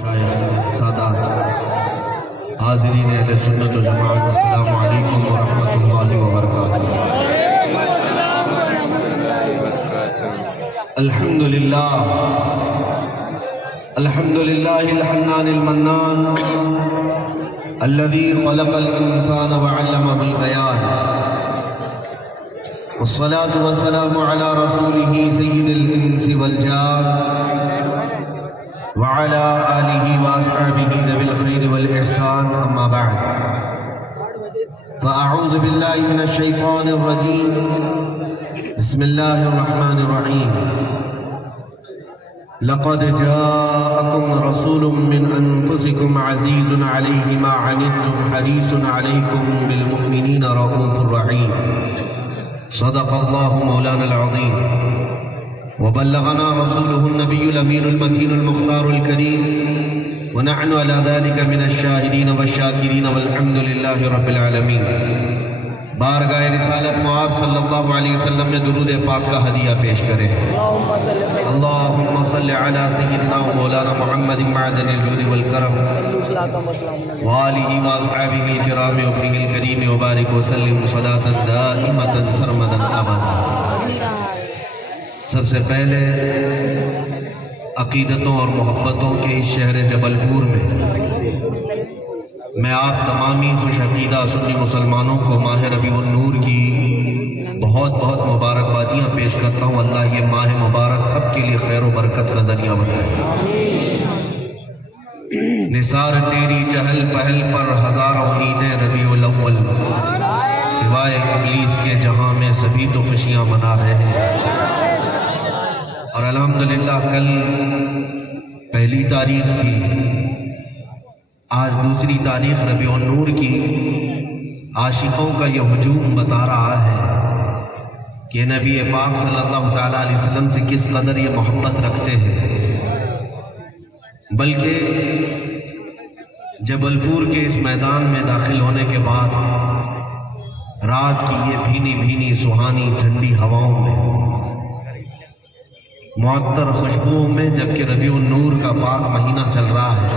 شیخ سادات حاضرین اہل سنت و جماعت، السلام علیکم ورحمۃ اللہ وبرکاتہ۔ الحمد للہ الحنان المنان الذي خلق الانسان وعلمه البيان، والصلاة والسلام على رسوله سيد الانس والجان وعلى آله وأصحابه ذوي الخير والإحسان، أما بعد فأعوذ بالله من الشيطان الرجيم، بسم الله الرحمن الرحيم۔ لقد جاءكم رسول من أنفسكم عزيز عليه ما عنتم حريص عليكم بالمؤمنين رؤوف رحيم، صدق الله مولانا العظيم، وبلغنا رسوله النبي الأمين المتين المختار الكريم، ونحن على ذلك من الشاهدين والشاكرين والحمد لله رب العالمين۔ بارگاہ رسالت معاب صلی اللہ علیہ وسلم میں درود پاک کا ہدیہ پیش کریں۔ اللہم صلی علی سیدنا و مولانا محمد معدن الجود والکرم وآلہ واصحابہ الکرام وابنہ الکریم وبارک وسلم صلاة دائمة سرمدا ابدا۔ سب سے پہلے عقیدتوں اور محبتوں کے اس شہر جبل پور میں آپ تمامی خوش عقیدہ سنی مسلمانوں کو ماہ ربیع النور کی بہت بہت مبارکبادیاں پیش کرتا ہوں۔ اللہ یہ ماہ مبارک سب کے لیے خیر و برکت کا ذریعہ بنائے۔ نثار تیری چہل پہل پر ہزاروں عیدیں ربیع الاول، سوائے ابلیس کے جہاں میں سبھی تو خوشیاں منا رہے ہیں۔ اور الحمدللہ کل پہلی تاریخ تھی، آج دوسری تاریخ ربیع النور کی۔ عاشقوں کا یہ ہجوم بتا رہا ہے کہ نبی پاک صلی اللہ تعالیٰ علیہ وسلم سے کس قدر یہ محبت رکھتے ہیں۔ بلکہ جبل پور کے اس میدان میں داخل ہونے کے بعد رات کی یہ بھینی بھینی سہانی ٹھنڈی ہواؤں میں، معطر خوشبوؤں میں، جبکہ ربیع النور کا پاک مہینہ چل رہا ہے،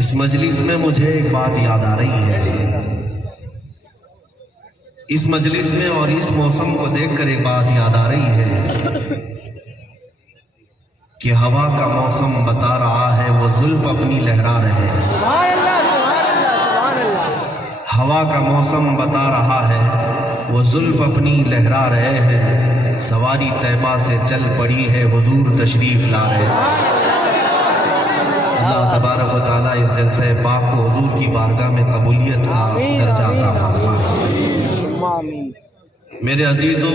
اس مجلس میں مجھے ایک بات یاد آ رہی ہے۔ اس مجلس میں اور اس موسم کو دیکھ کر ایک بات یاد آ رہی ہے کہ ہوا کا موسم بتا رہا ہے وہ زلف اپنی لہرا رہے ہیں۔ ہوا کا موسم بتا رہا ہے وہ زلف اپنی لہرا رہے ہیں، سواری طیبہ سے چل پڑی ہے حضور تشریف لا رہے ہیں۔ اللہ تبارک و تعالیٰ اس جلسہ پاک کو حضور کی بارگاہ میں قبولیت کا درجہ عطا فرمائے۔ میرے عزیزوں،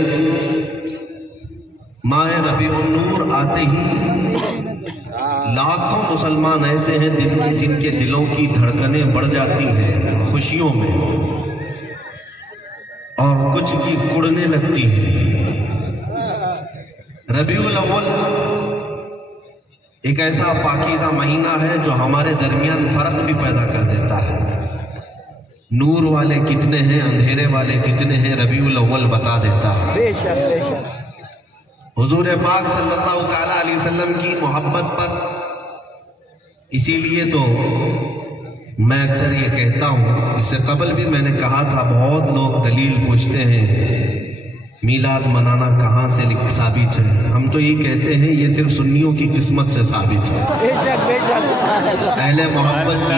ماہ ربیع النور آتے ہی لاکھوں مسلمان ایسے ہیں جن کے دلوں کی دھڑکنیں بڑھ جاتی ہیں خوشیوں میں، اور کچھ کی کڑنے لگتی ہیں۔ ربیع الاول ایک ایسا پاکیزہ مہینہ ہے جو ہمارے درمیان فرق بھی پیدا کر دیتا ہے۔ نور والے کتنے ہیں، اندھیرے والے کتنے ہیں، ربیع الاول بتا دیتا ہے۔ حضور پاک صلی اللہ تعالیٰ علیہ وسلم کی محبت پر اسی لیے تو میں اکثر یہ کہتا ہوں، اس سے قبل بھی میں نے کہا تھا، بہت لوگ دلیل پوچھتے ہیں میلاد منانا کہاں سے ثابت ہے۔ ہم تو یہ کہتے ہیں یہ صرف سنیوں کی قسمت سے ثابت ہے۔ اہل محبت کی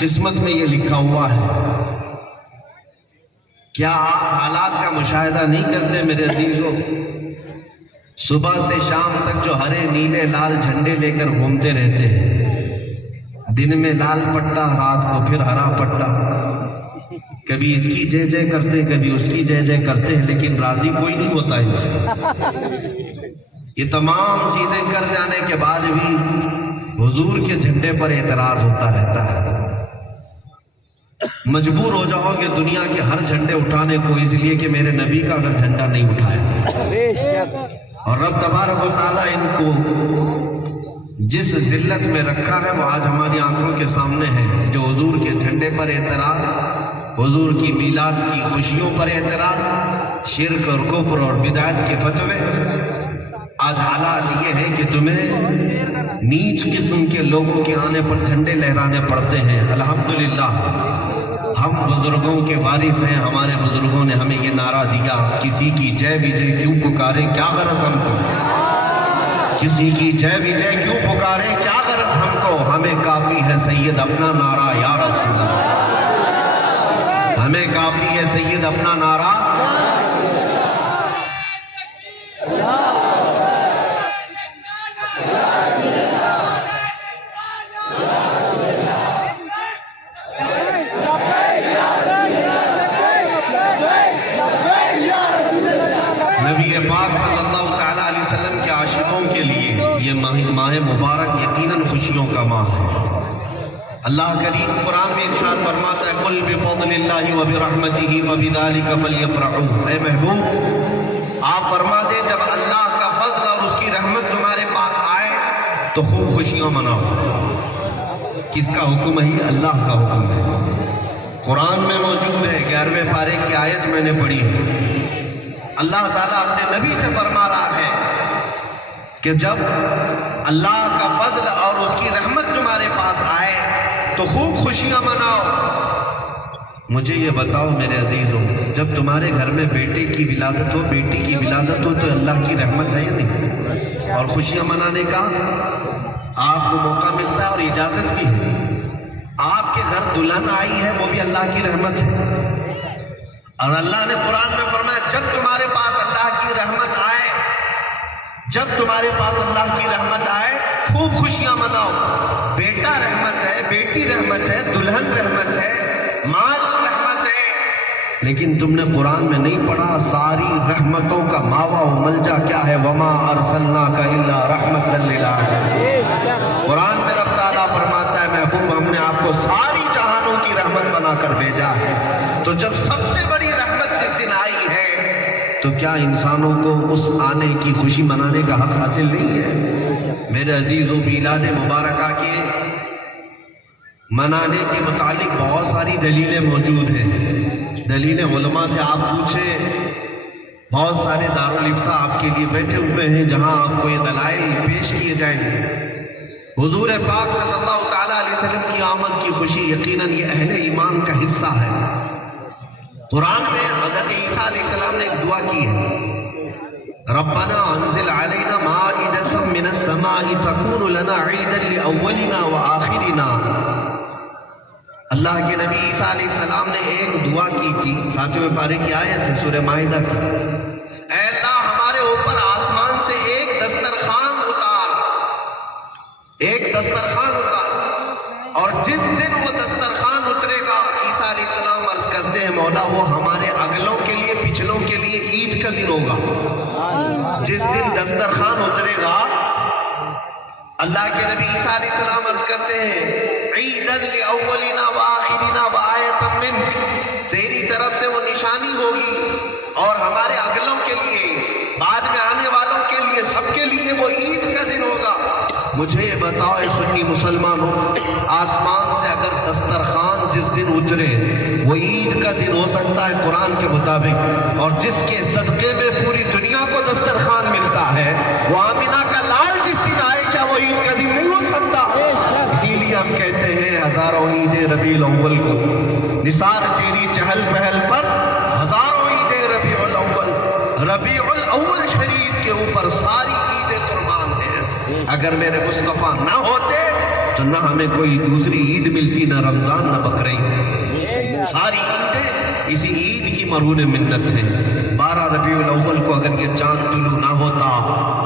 قسمت میں یہ لکھا ہوا ہے۔ کیا آپ حالات کا مشاہدہ نہیں کرتے میرے عزیزوں؟ صبح سے شام تک جو ہرے نیلے لال جھنڈے لے کر گھومتے رہتے ہیں، دن میں لال پٹا، رات کو پھر ہرا پٹا، کبھی اس کی جے جے کرتے، کبھی اس کی جے جے کرتے ہیں، لیکن راضی کوئی نہیں ہوتا ان سے۔ یہ تمام چیزیں کر جانے کے بعد بھی حضور کے جھنڈے پر اعتراض ہوتا رہتا ہے۔ مجبور ہو جاؤ گے دنیا کے ہر جھنڈے اٹھانے کو، اس لیے کہ میرے نبی کا اگر جھنڈا نہیں اٹھایا۔ اور رب تبارک و تعالیٰ ان کو جس ذلت میں رکھا ہے وہ آج ہماری آنکھوں کے سامنے ہے، جو حضور کے جھنڈے پر اعتراض، حضور کی میلاد کی خوشیوں پر اعتراض، شرک اور کفر اور بدعت کے فتوے۔ آج حالات یہ ہے کہ تمہیں نیچ قسم کے لوگوں کے آنے پر جھنڈے لہرانے پڑتے ہیں۔ الحمدللہ ہم بزرگوں کے وارث ہیں، ہمارے بزرگوں نے ہمیں یہ نعرہ دیا، کسی کی جے وجے کیوں پکارے، کیا غرض ہم کو، کسی کی جے وجے کیوں پکارے، کیا غرض ہم کو، ہمیں کافی ہے سید اپنا نعرہ یا رسول اللہ، ہمیں کافی ہے سید اپنا نعرہ۔ نبی پاک صلی اللہ تعالیٰ علیہ وسلم کے عاشقوں کے لیے یہ ماہ مبارک یقیناً خوشیوں کا ماہ ہے۔ اللہ کریم قرآن میں ارشاد فرماتا ہے قُلْ بِفَضْلِ اللَّهِ وَبِرَحْمَتِهِ فَبِذَلِكَ فَلْيَفْرَحُوا۔ اے محبوب آپ فرما دے جب اللہ کا فضل اور اس کی رحمت تمہارے پاس آئے تو خوب خوشیاں مناؤ۔ کس کا حکم ہے؟ اللہ کا حکم ہے، قرآن میں موجود ہے، 11ویں پارے کی آیت میں نے پڑھی ہے۔ اللہ تعالیٰ اپنے نبی سے فرما رہا ہے کہ جب اللہ کا فضل اور اس کی رحمت تمہارے پاس آئے تو خوب خوشیاں مناؤ۔ مجھے یہ بتاؤ میرے عزیزوں، جب تمہارے گھر میں بیٹے کی ولادت ہو، بیٹی کی ولادت ہو تو اللہ کی رحمت ہے یا نہیں؟ اور خوشیاں منانے کا آپ کو موقع ملتا ہے اور اجازت بھی ہے۔ آپ کے گھر دلہن آئی ہے وہ بھی اللہ کی رحمت ہے، اور اللہ نے قرآن میں فرمایا جب تمہارے پاس اللہ کی رحمت آئے، جب تمہارے پاس اللہ کی رحمت آئے خوب خوشیاں مناؤ۔ بیٹا رحمت ہے، بیٹی رحمت ہے، دلہن رحمت ہے، مال رحمت ہے، لیکن تم نے قرآن میں نہیں پڑھا ساری رحمتوں کا ماوا و ملجا کیا ہے؟ وما ارسلناک الا رحمتا للعالمین۔ قرآن میں رب تعالیٰ فرماتا ہے محبوب ہم نے آپ کو ساری جہانوں کی رحمت بنا کر بھیجا ہے۔ تو جب سب سے بڑی رحمت جس دن آئی ہے تو کیا انسانوں کو اس آنے کی خوشی منانے کا حق حاصل نہیں ہے؟ میرے عزیزوں میلاد مبارکہ کے منانے کے متعلق بہت ساری دلیلیں موجود ہیں۔ دلیلیں علماء سے آپ پوچھیں، بہت سارے دارالافتاء آپ کے لیے بیٹھے ہوئے ہیں جہاں آپ کو یہ دلائل پیش کیے جائیں گے۔ حضور پاک صلی اللہ تعالیٰ علیہ وسلم کی آمد کی خوشی یقیناً یہ اہل ایمان کا حصہ ہے۔ قرآن میں حضرت عیسیٰ علیہ السلام نے ایک دعا کی ہے، ربنا انزل علینا مائدۃ من السماء تکون لنا عیدا لاولنا وآخرنا۔ اللہ کے نبی عیسیٰ علیہ السلام نے ایک دعا کی تھی، 7ویں پارے کی آیت ہے سورہ مائدہ کی، اے اللہ ہمارے اوپر آسمان سے ایک دسترخوان اتار، ایک دسترخوان اتار، اور جس دن وہ دسترخوان اترے گا عیسیٰ علیہ السلام عرض کرتے ہیں مولا وہ ہمارے اگلوں کے لیے پچھلوں کے لیے عید کا دن ہوگا۔ جس دن دسترخوان اترے گا اللہ کے نبی عیسیٰ علیہ السلام عرض کرتے ہیں عیداً لأولنا وآخرنا وآیۃ منک، تیری طرف سے وہ نشانی ہوگی اور ہمارے اگلوں کے لیے، بعد میں آنے والوں کے لیے، سب کے لیے وہ عید کا دن ہوگا۔ مجھے یہ بتاؤ اے سنی مسلمانوں، آسمان سے اگر دسترخوان جس دن اترے وہ عید کا دن ہو سکتا ہے قرآن کے مطابق، اور جس کے صدقے میں پوری دنیا کو دسترخوان ملتا ہے، وہ آمینہ کا لال جس دن آئے کیا وہ عید کا دن نہیں ہو سکتا؟ اسی لیے ہم کہتے ہیں ہزاروں عید ربیع الاول کو، نثار تیری چہل پہل پر ہزاروں عید ربیع الاول، ربیع الاول شریف کے اوپر ساری عید قربان ہیں۔ اگر میرے مصطفیٰ نہ ہوتے تو نہ ہمیں کوئی دوسری عید ملتی، نہ رمضان نہ بقرعید، ساری عیدیں اسی عید کی مرہون منت ہیں۔ 12 ربیع الاول کو اگر یہ چاند طلوع نہ ہوتا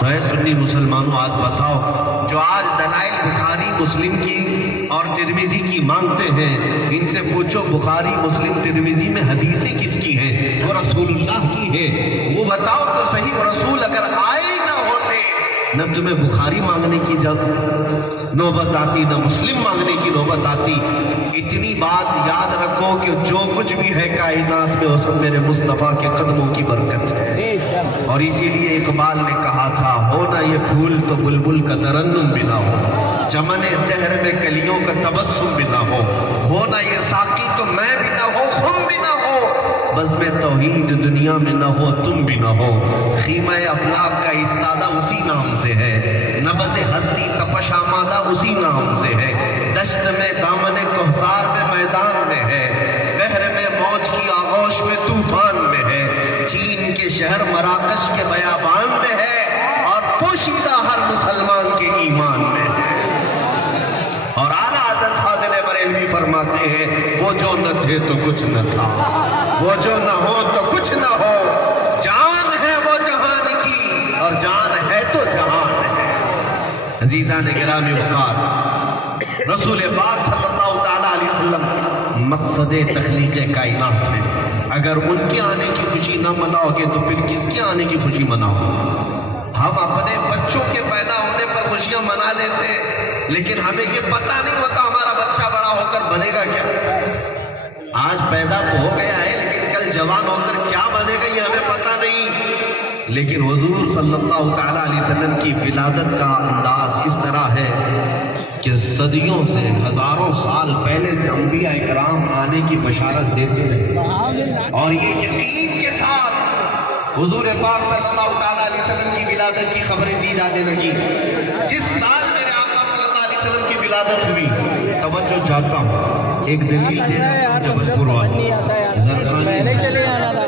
تو اے سنی مسلمانوں آج بتاؤ، جو آج دلائل بخاری مسلم کی اور ترمذی کی مانگتے ہیں ان سے پوچھو بخاری مسلم ترمذی میں حدیثیں کس کی ہیں؟ وہ رسول اللہ کی ہیں، وہ بتاؤ تو صحیح۔ رسول اگر آئے ہی نہ ہوتے نہ تمہیں بخاری مانگنے کی نوبت آتی، نہ مسلم مانگنے کی نوبت آتی۔ اتنی بات یاد رکھو کہ جو کچھ بھی ہے کائنات میں وہ سب میرے مصطفیٰ کے قدموں کی برکت ہے۔ اور اسی لیے اقبال نے کہا تھا ہونا یہ پھول تو بلبل کا ترنم بھی نہ ہو، چمن دہر میں کلیوں کا تبسم بھی نہ ہو، ہونا یہ ساقی تو میں بھی نہ ہو، خم بھی نہ ہو، بزم توحید دنیا میں نہ ہو تم بھی نہ ہو، خیمہ افلاک کا استادہ اسی نام سے ہے، نبض ہستی تپش آمادہ اسی نام سے ہے، دشت میں دامن کوثر میں میدان میں ہے، بحر میں موج کی آغوش میں طوفان میں ہے، چین کے شہر مراکش کے بیابان میں ہے، اور پوشیدہ ہر مسلمان کے ایمان میں ہے۔ اور اعلیٰ حضرت فاضل بریلوی فرماتے ہیں وہ جو نہ تھے تو کچھ نہ تھا، وہ جو نہ ہو تو کچھ نہ ہو، جان ہے وہ جہان کی اور جان ہے تو جہان ہے۔ عزیزان گرامی وقار، رسول پاک صلی اللہ تعالیٰ علیہ وسلم مقصد تخلیق کائنات ہیں، اگر ان کے آنے کی خوشی نہ مناؤ گے تو پھر کس کے آنے کی خوشی مناؤ گے؟ ہم اپنے بچوں کے پیدا ہونے پر خوشیاں منا لیتے ہیں، لیکن ہمیں یہ پتہ نہیں ہوتا ہمارا بچہ بڑا ہو کر بنے گا کیا۔ آج پیدا تو ہو گیا ہے لیکن کل جوان ہو کر کیا بنے گا یہ ہمیں پتہ نہیں۔ لیکن حضور صلی اللہ تعالیٰ علیہ وسلم کی ولادت کا انداز اس طرح ہے کہ صدیوں سے ہزاروں سال پہلے سے انبیاء اکرام آنے کی بشارت دیتے رہے، اور یہ یقین کے ساتھ حضور پاک صلی اللہ تعالیٰ علیہ وسلم کی ولادت کی خبریں دی جانے لگی۔ جس سال میرے آقا صلی اللہ علیہ وسلم کی ولادت ہوئی، توجہ چاہتا ہوں، ایک دلیل دے جبل پور والی زرقانی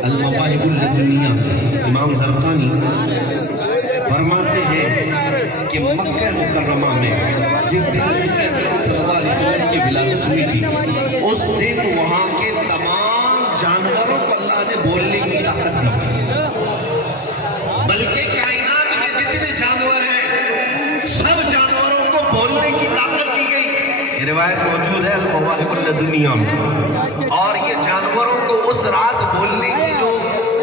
المواہب اللدنیہ، امام زرقانی فرماتے ہیں کہ مکہ مکرمہ میں جس دن حضور اکرم صلی اللہ علیہ وسلم کی ولادت ہوئی تھی، اس دن وہاں کے تمام جانوروں کو اللہ نے بولنے کی طاقت دی تھی، بلکہ کائنات میں جتنے جانور ہیں سب جانوروں کو بولنے کی طاقت دی گئی۔ یہ روایت موجود ہے المواہب اللدنیہ میں، اور یہ جانوروں کو اس رات بولنے کی جو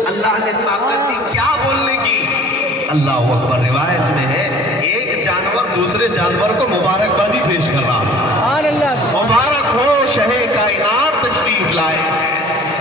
اللہ نے طاقت دی، کیا بولنے کی؟ اللہ اکبر۔ روایت میں ہے ایک جانور دوسرے جانور کو مبارکبادی پیش کر رہا تھا، مبارک ہو شہ کائنات تشریف لائے۔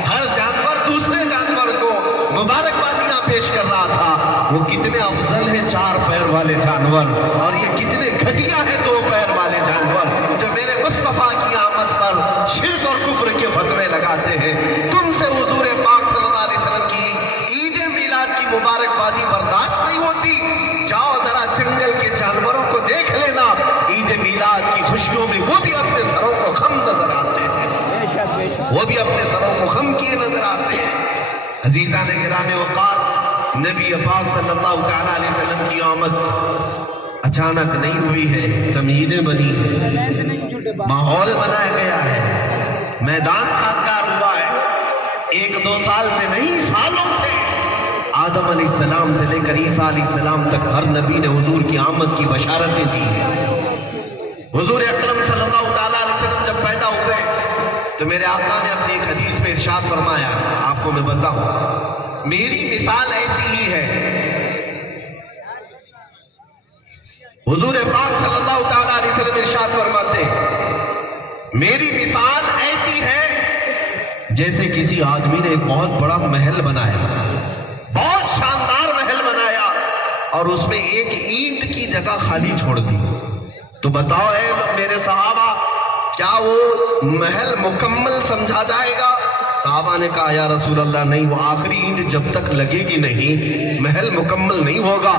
ہر جانور دوسرے جانور کو مبارکبادیاں پیش کر رہا تھا۔ وہ کتنے افضل ہیں چار پیر والے جانور، اور یہ کتنے گھٹیا ہیں دو پیر والے جانور جو میرے مصطفیٰ کی آمد پر شرک اور کفر کے فتوے لگاتے ہیں۔ تم سے حضور پاک صلی اللہ علیہ وسلم کی عید میلاد کی مبارکبادی برداشت نہیں ہوتی؟ جاؤ ذرا جنگل کے جانوروں کو دیکھ لینا، عید میلاد کی خوشیوں میں وہ بھی اپنے سروں کو خم نظر آتے ہیں، وہ بھی اپنے سروں کو خم کیے نظر آتے ہیں۔ عزیزان گرامی وقار، نبی پاک صلی اللہ تعالیٰ علیہ وسلم کی آمد اچانک نہیں ہوئی ہے، تمہیدیں بنی ہیں، ماحول بنایا گیا ہے، میدان سازگار ہوا ہے۔ ایک دو سال سے نہیں، سالوں سے آدم علیہ السلام سے لے کر عیسیٰ علیہ السلام تک ہر نبی نے حضور کی آمد کی بشارتیں دی ہیں۔ حضور اکرم صلی اللہ تعالیٰ علیہ وسلم جب پیدا ہوئے تو میرے آقا نے اپنی ایک حدیث میں ارشاد فرمایا، آپ کو میں بتاؤں، میری مثال ایسی ہی ہے۔ حضور پاک صلی اللہ تعالیٰ علیہ وسلم ارشاد فرماتے ہیں میری مثال ایسی ہے جیسے کسی آدمی نے ایک بہت بڑا محل بنایا، بہت شاندار محل بنایا، اور اس میں ایک اینٹ کی جگہ خالی چھوڑ دی۔ تو بتاؤ اے میرے صحابہ، کیا وہ محل مکمل سمجھا جائے گا؟ صحابہ نے کہا یا رسول اللہ نہیں، وہ آخری اینٹ جب تک لگے گی نہیں محل مکمل نہیں ہوگا۔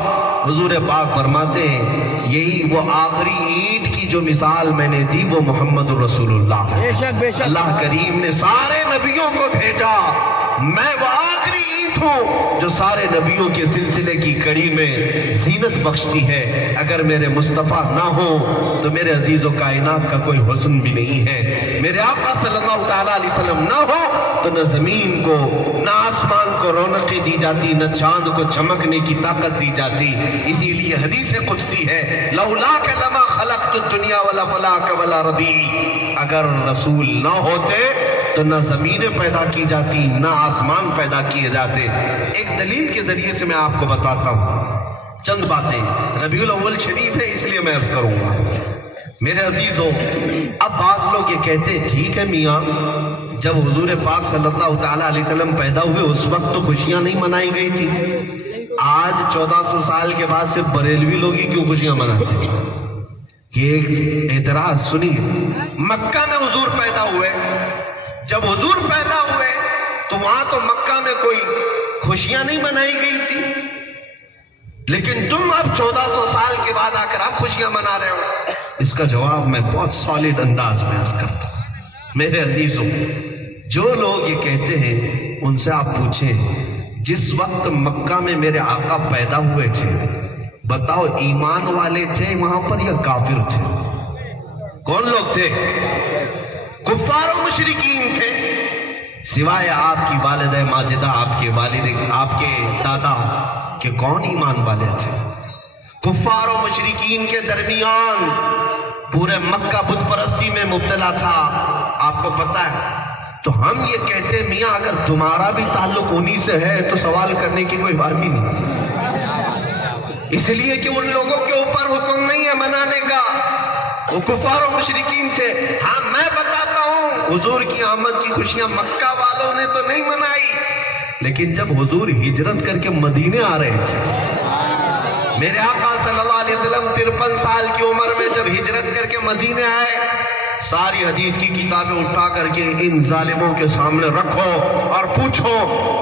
حضور پاک فرماتے ہیں یہی وہ آخری اینٹ کی جو مثال میں نے دی وہ محمد رسول اللہ ہے۔ اللہ کریم نے سارے نبیوں کو بھیجا، میں وہ آخری اینٹ ہوں جو سارے نبیوں کے سلسلے کی کڑی میں زینت بخشتی ہے۔ اگر میرے مصطفیٰ نہ ہو تو میرے عزیز و کائنات کا کوئی حسن بھی نہیں ہے۔ میرے آقا صلی اللہ تعالیٰ علیہ وسلم نہ ہو تو نہ زمین کو نہ آسمان کو رونقیں دی جاتی، نہ چاند کو چمکنے کی طاقت دی جاتی۔ اسی لیے حدیث قدسی ہے لولاک لما خلقت الدنیا ولا فلاک ولا ردی، اگر رسول نہ ہوتے تو نہ زمینیں پیدا کی جاتی نہ آسمان پیدا کیے جاتے۔ ایک دلیل کے ذریعے سے میں آپ کو بتاتا ہوں چند باتیں، ربیع الاول شریف ہے اس لیے میں عرض کروں گا۔ میرے عزیزو، اب بعض لوگ یہ کہتے ہیں ٹھیک ہے میاں، جب حضور پاک صلی اللہ تعالیٰ علیہ وسلم پیدا ہوئے اس وقت تو خوشیاں نہیں منائی گئی تھی، آج 1400 سال کے بعد صرف بریلوی لوگ ہی کیوں خوشیاں مناتے ہیں؟ یہ ایک اعتراض سنیے۔ مکہ میں حضور پیدا ہوئے، جب حضور پیدا ہوئے تو وہاں تو مکہ میں کوئی خوشیاں نہیں منائی گئی تھی، لیکن تم اب 1400 سال کے بعد آ کر اب خوشیاں منا رہے ہو۔ اس کا جواب میں بہت سالڈ انداز میں عرض کرتا ہوں۔ میرے عزیزوں، جو لوگ یہ کہتے ہیں ان سے آپ پوچھیں جس وقت مکہ میں میرے آقا پیدا ہوئے تھے، بتاؤ ایمان والے تھے وہاں پر یا کافر تھے؟ کون لوگ تھے؟ کفار و مشرکین تھے، سوائے آپ کی والدہ ماجدہ، آپ کے والد، آپ کے دادا کہ کون ایمان والے تھے؟ کفار و مشرکین کے درمیان پورے مکہ بت پرستی میں مبتلا تھا، آپ کو پتا ہے۔ تو ہم یہ کہتے ہیں میاں اگر تمہارا بھی تعلق انہی سے ہے تو سوال کرنے کی کوئی بات ہی نہیں، اس لیے کہ ان لوگوں کے اوپر حکم نہیں ہے منانے کا، وہ کفار و مشرکین تھے۔ ہاں میں بتاتا ہوں حضور کی آمد کی خوشیاں مکہ والوں نے تو نہیں منائی، لیکن جب حضور ہجرت کر کے مدینے آ رہے تھے، میرے آقا صلی اللہ علیہ وسلم 53 سال کی عمر میں جب ہجرت کر کے مدینے آئے، ساری حدیث کی کتابیں اٹھا کر کے ان ظالموں کے سامنے رکھو اور پوچھو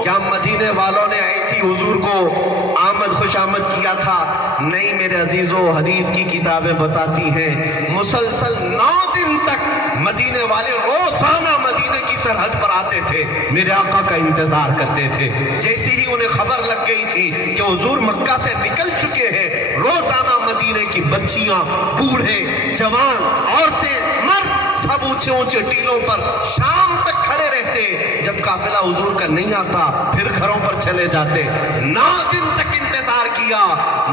کیا مدینے والوں نے ایسی حضور کو آمد خوش آمد کیا تھا؟ نہیں میرے عزیزوں، حدیث کی کتابیں بتاتی ہیں مسلسل 9 دن تک مدینے والے روزانہ مدینے کی سرحد پر آتے تھے، میرے آقا کا انتظار کرتے تھے۔ جیسے ہی انہیں خبر لگ گئی تھی کہ حضور مکہ سے نکل چکے ہیں، روزانہ مدینے کی بچیاں، بوڑھے، جوان، عورتیں، مرد سب اونچے اونچے ٹیلوں پر شام تک کھڑے رہتے، جب قافلہ حضور کا نہیں آتا پھر گھروں پر چلے جاتے۔ 9 دن تک انتظار کیا،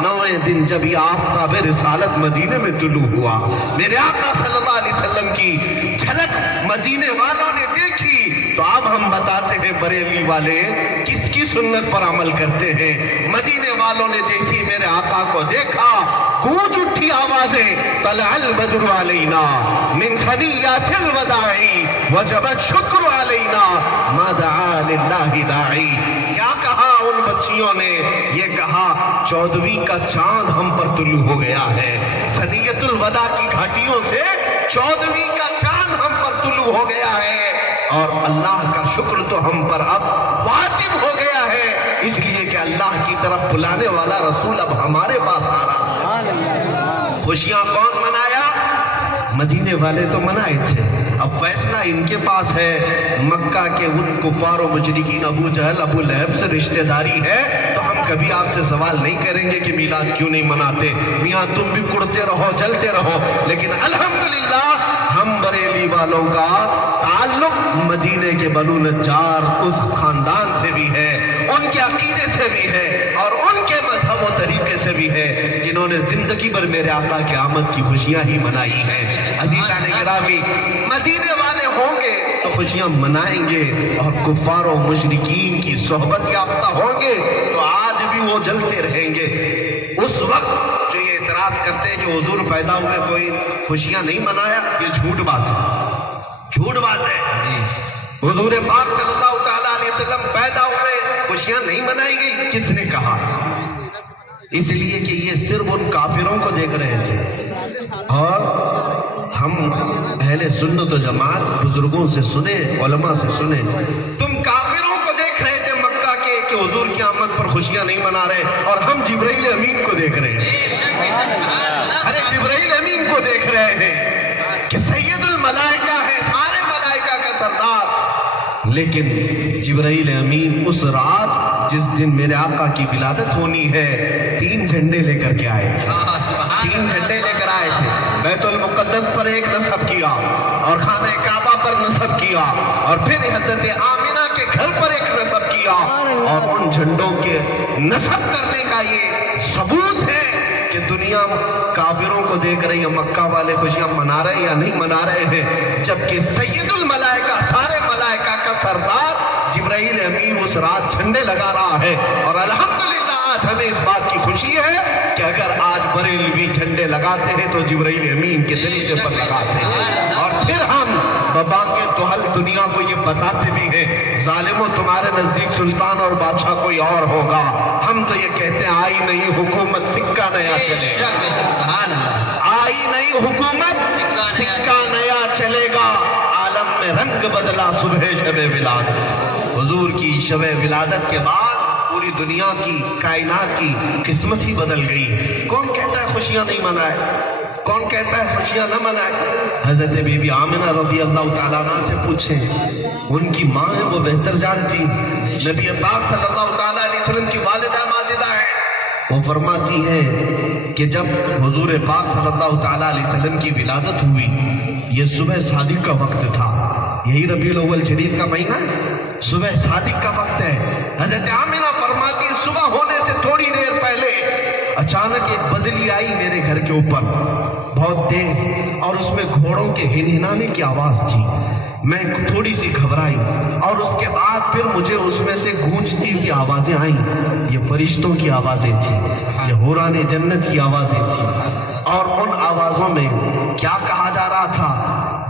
9ویں دن جب یہ آفتاب رسالت مدینے میں طلوع ہوا، میرے آقا صلی اللہ علیہ وسلم کی جھلک مدینے والوں نے دیکھی، تو اب ہم بتاتے ہیں بریلی والے کس کی سنت پر عمل کرتے ہیں۔ مدینے والوں نے جیسی میرے آقا کو دیکھا، گونج اٹھی آوازیں، طلع البدر علینا من ثنیات الوداع وجب الشکر علینا ما دعا للہ داعی۔ کیا کہا ان بچیوں نے؟ یہ کہا 14ویں کا چاند ہم پر طلوع ہو گیا ہے، ثنیۃ الوداع کی گھاٹیوں سے 14ویں کا چاند ہم پر طلوع ہو گیا ہے، اور اللہ کا شکر تو ہم پر اب واجب ہو گیا ہے، اس لیے کہ اللہ کی طرف بلانے والا رسول اب ہمارے پاس آ رہا ہے۔ خوشیاں کون منایا؟ مدینے والے تو منائے تھے، اب فیصلہ ان کے پاس ہے۔ مکہ کے ان کفار و مشرکین ابو جہل، ابو لہب سے رشتہ داری ہے، تو ہم کبھی آپ سے سوال نہیں کریں گے کہ میلاد کیوں نہیں مناتے، میاں تم بھی کڑتے رہو جلتے رہو، لیکن الحمدللہ ہم بریلی والوں کا تعلق مدینے کے بنو نجار اس خاندان سے بھی ہے، ان کے عقیدے سے بھی ہے، اور ان کے مذہب و طریقے سے بھی ہے، جنہوں نے زندگی بھر میرے آقا کی آمد کی خوشیاں ہی منائی ہیں۔ عزیزان گرامی، مدینے والے ہوں گے تو خوشیاں منائیں گے، اور کفار و مشرکین کی صحبت یافتہ ہوں گے تو آج بھی وہ جلتے رہیں گے۔ اس وقت جو یہ اعتراض کرتے ہیں کہ حضور پیدا ہوئے کوئی خوشیاں نہیں منایا، یہ جھوٹ بات ہے، جھوٹ بات ہے۔ حضور پاک صلی اللہ تعالیٰ علیہ وسلم پیدا ہوئے خوشیاں نہیں منائی گئی، کس نے کہا؟ اس لیے کہ یہ صرف ان کافروں کو دیکھ رہے تھے، اور ہم اہل سنت و جماعت بزرگوں سے سنے، علماء سے سنے، تم کافروں کو دیکھ رہے تھے مکہ کے کہ حضور کی آمد پر خوشیاں نہیں منا رہے، اور ہم جبرائیل امین کو دیکھ رہے ہیں، ارے جبرائیل امین کو دیکھ رہے ہیں کہ سید الملائکہ ہے، سارے ملائکہ کا سردار، لیکن جبرائیل امین اس رات جس دن میرے آقا کی ولادت ہونی ہے 3 جھنڈے لے کر کے آئے تھے، 3 جھنڈے لے کر آئے تھے، بیت المقدس پر ایک نصب کیا، اور خانہ کعبہ پر نصب کیا، اور پھر حضرت آمنہ کے گھر پر ایک نصب کیا، اور ان جھنڈوں کے نصب کرنے کا یہ ثبوت ہے کہ دنیا کافروں کو دیکھ رہی ہے مکہ والے خوشیاں منا رہے یا نہیں منا رہے ہیں، جبکہ سید الملائکہ سارے ملائکہ کا سردار جبرائیل امین اس رات جھنڈے لگا رہا ہے، اور الحمدللہ آج ہمیں اس بات کی خوشی ہے کہ اگر آج بریلوی جھنڈے لگاتے ہیں تو جبرائیل امین کے طریقے پر لگاتے ہیں، اور پھر ہم ببانگے توحل دنیا کو یہ بتاتے بھی ہیں ظالموں تمہارے نزدیک سلطان اور بادشاہ کوئی اور ہوگا، ہم تو یہ کہتے ہیں آئی نہیں حکومت سکہ نیا چلے گا، آئی نہیں حکومت سکہ نیا چلے گا، عالم میں رنگ رنگ بدلا صبح شب ولادت. حضور کی شب ولادت کے بعد پوری دنیا کی کائنات کی قسمت ہی بدل گئی. کون کہتا ہے خوشیاں نہیں منائے؟ کون کہتا ہے خوشیاں نہ منائے؟ حضرت بی بی آمنہ رضی اللہ تعالیٰ عنہ سے پوچھیں، ان کی ماں ہے، وہ بہتر جانتی. نبی پاک صلی اللہ تعالیٰ علیہ وسلم کی والدہ ماجدہ ہے، وہ فرماتی ہے کہ جب حضور پاک صلی اللہ تعالیٰ علیہ وسلم کی ولادت ہوئی، یہ صبح صادق کا وقت تھا. یہی ربیع الاول شریف کا مہینہ صبح صادق کا وقت ہے. حضرت آمنہ فرماتی ہے صبح ہونے سے تھوڑی دیر پہلے اچانک ایک بدلی آئی میرے گھر کے اوپر بہت تیز، اور اس میں گھوڑوں کے ہنہنانے کی آواز تھی. میں تھوڑی سی گھبرائی، اور اس کے بعد پھر مجھے اس میں سے گونجتی ہوئی آوازیں آئیں. یہ فرشتوں کی آوازیں تھیں، یہ حوران جنت کی آوازیں تھیں. اور ان آوازوں میں کیا کہا جا رہا تھا؟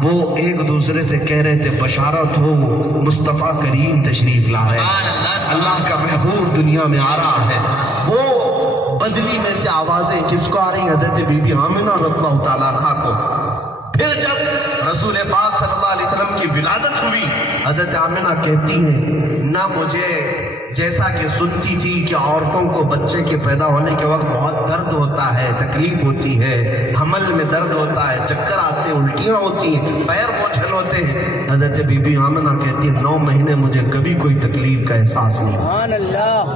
وہ ایک دوسرے سے کہہ رہے تھے بشارت ہو، مصطفیٰ کریم تشریف لا رہے ہیں، اللہ کا محبوب دنیا میں آ رہا ہے. وہ بدلی میں سے آوازیں کس کو آ رہی ہیں؟ حضرت بی بی آمنہ رضی اللہ تعالیٰ عنہ کو. پھر جب رسول پاک صلی اللہ علیہ وسلم کی ولادت ہوئی، حضرت آمنہ کہتی ہیں نہ مجھے جیسا کہ سنتی تھی کہ عورتوں کو بچے کے پیدا ہونے کے وقت بہت درد ہوتا ہے، تکلیف ہوتی ہے، حمل میں درد ہوتا ہے، چکر آتے ہیں، الٹیاں ہوتی ہیں، پیر بوجھل ہوتے ہیں. حضرت بی بی آمنہ کہتی ہے 9 مہینے مجھے کبھی کوئی تکلیف کا احساس نہیں ہوا،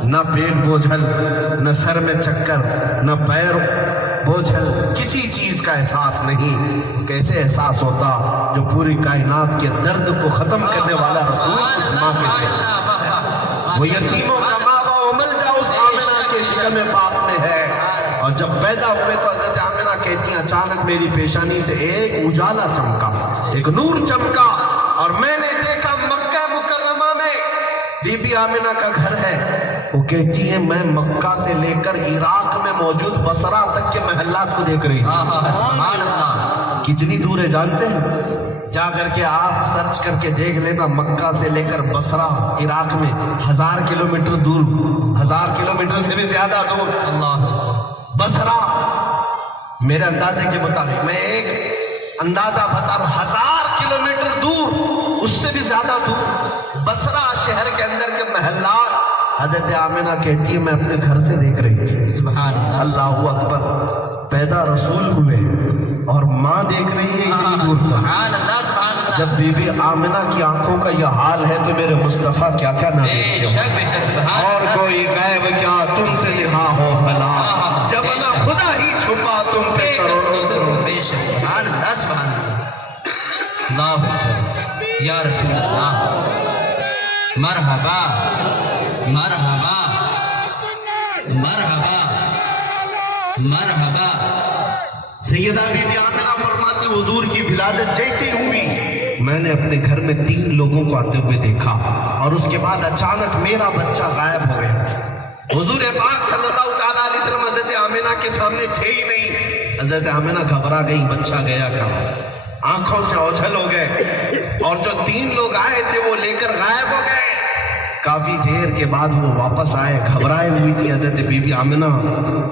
نہ پیٹ بوجھل، نہ سر میں چکر، نہ پیر بوجھل، کسی چیز کا احساس نہیں. کیسے احساس ہوتا جو پوری کائنات کے درد کو ختم کرنے والا رسول اس ماں کے تھے. وہ یتیموں کا ماں و ملجا اس آمنہ کے شکم پاک میں ہے. اور جب پیدا ہوئے تو حضرت آمنہ کہتی ہیں اچانک میری پیشانی سے ایک اجالا چمکا، ایک نور چمکا، اور میں نے دیکھا مکہ مکرمہ میں بی بی آمنہ کا گھر ہے. وہ کہتی ہیں میں مکہ سے لے کر عراق میں موجود بصرہ تک کے محلات کو دیکھ رہی تھی. سبحان اللہ، کتنی دور ہے جانتے ہیں؟ جا کر کے آپ سرچ کر کے دیکھ لینا، مکہ سے لے کر بصرہ عراق میں 1000 کلومیٹر دور، 1000 کلومیٹر سے بھی زیادہ دور. بصرہ میرے اندازے کے مطابق، میں ایک اندازہ بتا رہا ہوں، 1000 کلومیٹر دور، اس سے بھی زیادہ دور بصرہ شہر کے اندر کے محلات. حضرت آمنہ کہتی ہے میں اپنے گھر سے دیکھ رہی تھی. سبحان اللہ اکبر. پیدا رسول ہوئے اور ماں دیکھ رہی ہے اتنی دور تک. جب بی بی آمنہ کی آنکھوں کا یہ حال ہے تو میرے مصطفیٰ کیا کیا نہ دیکھتے ہو. اور کوئی غیب کیا تم سے نہا ہو بھلا، جب نہ خدا ہی چھپا تم پہ کروڑوں. سبحان اللہ، سبحان اللہ، اللہ یا رسول اللہ، مرحبا مرحبا مرحبا مرحبا. سیدہ بی بی آمنہ فرماتی حضور کی ولادت جیسی ہوئی میں نے اپنے گھر میں 3 لوگوں کو آتے ہوئے دیکھا، اور اس کے بعد اچانک میرا بچہ غائب ہو گیا. حضور پاک صلی اللہ تعالیٰ علیہ وسلم حضرت آمنہ کے سامنے تھے ہی نہیں. حضرت آمنہ گھبرا گئی، بچہ گیا کہاں، آنکھوں سے اوجھل ہو گئے. اور جو 3 لوگ آئے تھے وہ لے کر غائب ہو گئے. کافی دیر کے بعد وہ واپس آئے، گھبرائے ہوئی تھی حضرت بی بی آمنہ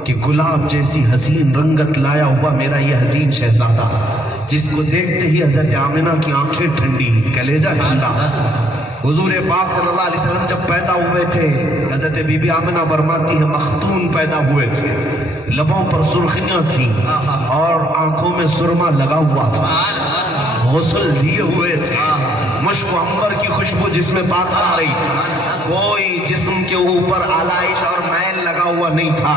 کہ گلاب جیسی حسین رنگت لایا ہوا میرا یہ حسین شہزادہ، جس کو دیکھتے ہی حضرت آمنہ کی آنکھیں ٹھنڈی، کلیجہ ٹھنڈا. حضور پاک صلی اللہ علیہ وسلم جب پیدا ہوئے تھے، حضرت بی بی آمنہ فرماتی ہے مختون پیدا ہوئے تھے، لبوں پر سرخیاں تھیں اور آنکھوں میں سرما لگا ہوا تھا، غسل دیے ہوئے تھے، مشک و عنبر کی خوشبو جسم پاک سے آ رہی تھی. کوئی جسم کے اوپر آلائش اور میل لگا ہوا نہیں تھا.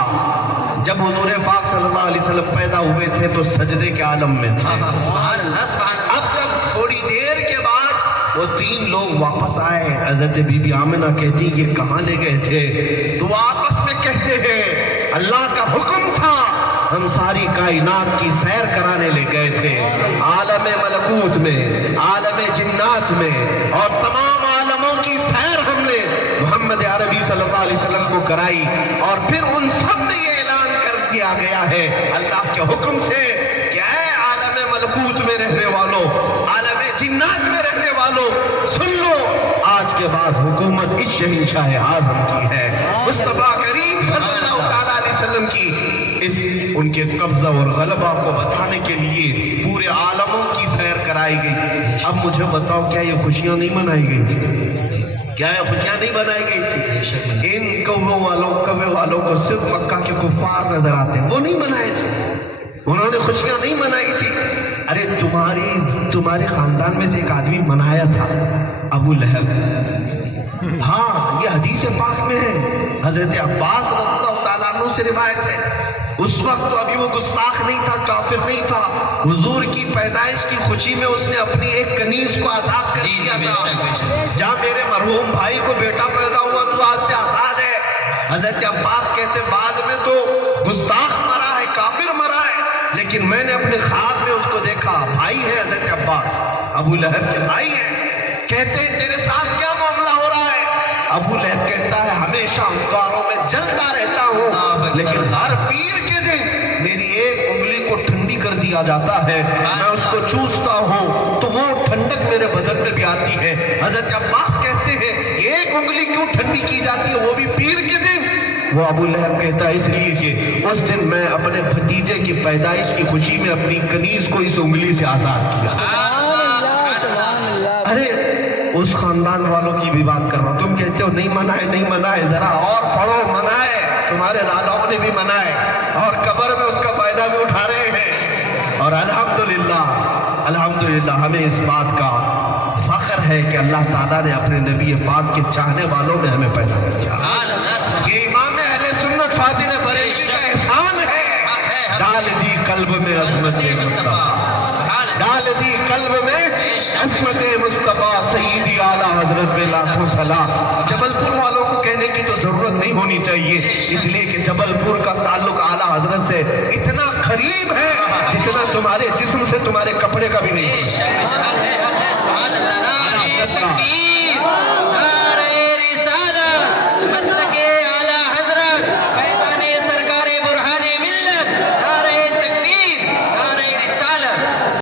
جب حضور پاک صلی اللہ علیہ وسلم پیدا ہوئے تھے تو سجدے کے عالم میں تھے. اب جب تھوڑی دیر کے بعد وہ 3 لوگ واپس آئے، حضرت بی بی آمنہ کہتی یہ کہاں لے گئے تھے؟ تو وہ آپس میں کہتے ہیں اللہ کا حکم تھا، ہم ساری کائنات کی سیر کرانے لے گئے تھے، عالم ملکوت میں، عالم جنات میں، اور تمام عالموں کی سیر ہم نے محمد عربی صلی اللہ علیہ وسلم کو کرائی. اور پھر ان سب میں یہ اعلان کر دیا گیا ہے اللہ کے حکم سے کہ اے عالم ملکوت میں رہنے والوں، عالم جنات میں رہنے والوں، سن لو، آج کے بعد حکومت اس شہنشاہ اعظم کی ہے، مصطفیٰ کریم صلی اللہ تعالیٰ علیہ وسلم کی. اس ان کے قبضہ اور غلبہ کو بتانے کے لیے پورے عالموں کی سیر کرائی گئی. اب مجھے بتاؤ کیا یہ خوشیاں نہیں منائی گئی تھی؟ کیا یہ خوشیاں نہیں منائی گئی تھی؟ ان کوے والوں کو صرف مکہ کے کفار نظر آتے ہیں، وہ نہیں منائے تھے، انہوں نے خوشیاں نہیں منائی تھی۔ ارے تمہارے خاندان میں سے ایک آدمی منایا تھا، ابو لہب۔ ہاں یہ حدیث پاک میں ہے، حضرت عباس رضی اللہ تعالیٰ عنہ سے روایت ہے۔ اس وقت تو ابھی وہ گستاخ نہیں تھا، کافر نہیں تھا، حضور کی پیدائش کی خوشی میں اس نے اپنی ایک کنیز کو آزاد کر دیا تھا۔ جہاں میرے مرحوم بھائی کو بیٹا پیدا ہوا تو آج سے آزاد ہے۔ حضرت عباس کہتے بعد میں تو گستاخ مرا ہے، کافر مرا ہے، لیکن میں نے اپنے خواب میں اس کو دیکھا، بھائی ہے حضرت عباس، ابو لہب کے بھائی ہے۔ کہتے ہیں تیرے ساتھ کیا معاملہ ہو رہا ہے؟ ابو لہب کہتا ہے ہمیشہ انگاروں میں جلتا رہتا ہوں، لیکن ہر پیر کے دن میری ایک انگلی کو ٹھنڈی کر دیا جاتا ہے، میں اس کو چوستا ہوں تو وہ ٹھنڈک میرے بدن میں بھی آتی ہے۔ حضرت عباس کہتے ہیں ایک انگلی کیوں ٹھنڈی کی جاتی ہے، وہ بھی پیر کے دن؟ وہ ابو لہب کہتا ہے اس لیے کہ اس دن میں اپنے بھتیجے کی پیدائش کی خوشی میں اپنی کنیز کو اس انگلی سے آزاد کیا۔ ارے اس خاندان والوں کی بھی بات کر رہا ہوں، تم کہتے ہو نہیں منائے نہیں منائے، ذرا اور پڑھو، منائے، تمہارے داداؤں نے بھی منائے اور قبر میں اس کا فائدہ بھی اٹھا رہے ہیں۔ اور الحمدللہ ہمیں اس بات کا فخر ہے کہ اللہ تعالیٰ نے اپنے نبی پاک کے چاہنے والوں میں ہمیں پیدا کیا۔ یہ امام اہل سنت فاضل بریلوی کا احسان ہے، ڈال دی قلب میں عظمت مصطفیٰ، ڈال دی قلب میں عظمت مصطفیٰ، سیدی اعلیٰ حضرت پہ لاکھوں سلام۔ جبل پور والوں کو کہنے کی تو ضرورت نہیں ہونی چاہیے، اس لیے کہ جبل پور کا تعلق اعلیٰ حضرت سے اتنا قریب ہے جتنا تمہارے جسم سے تمہارے کپڑے کا بھی نہیں ہے۔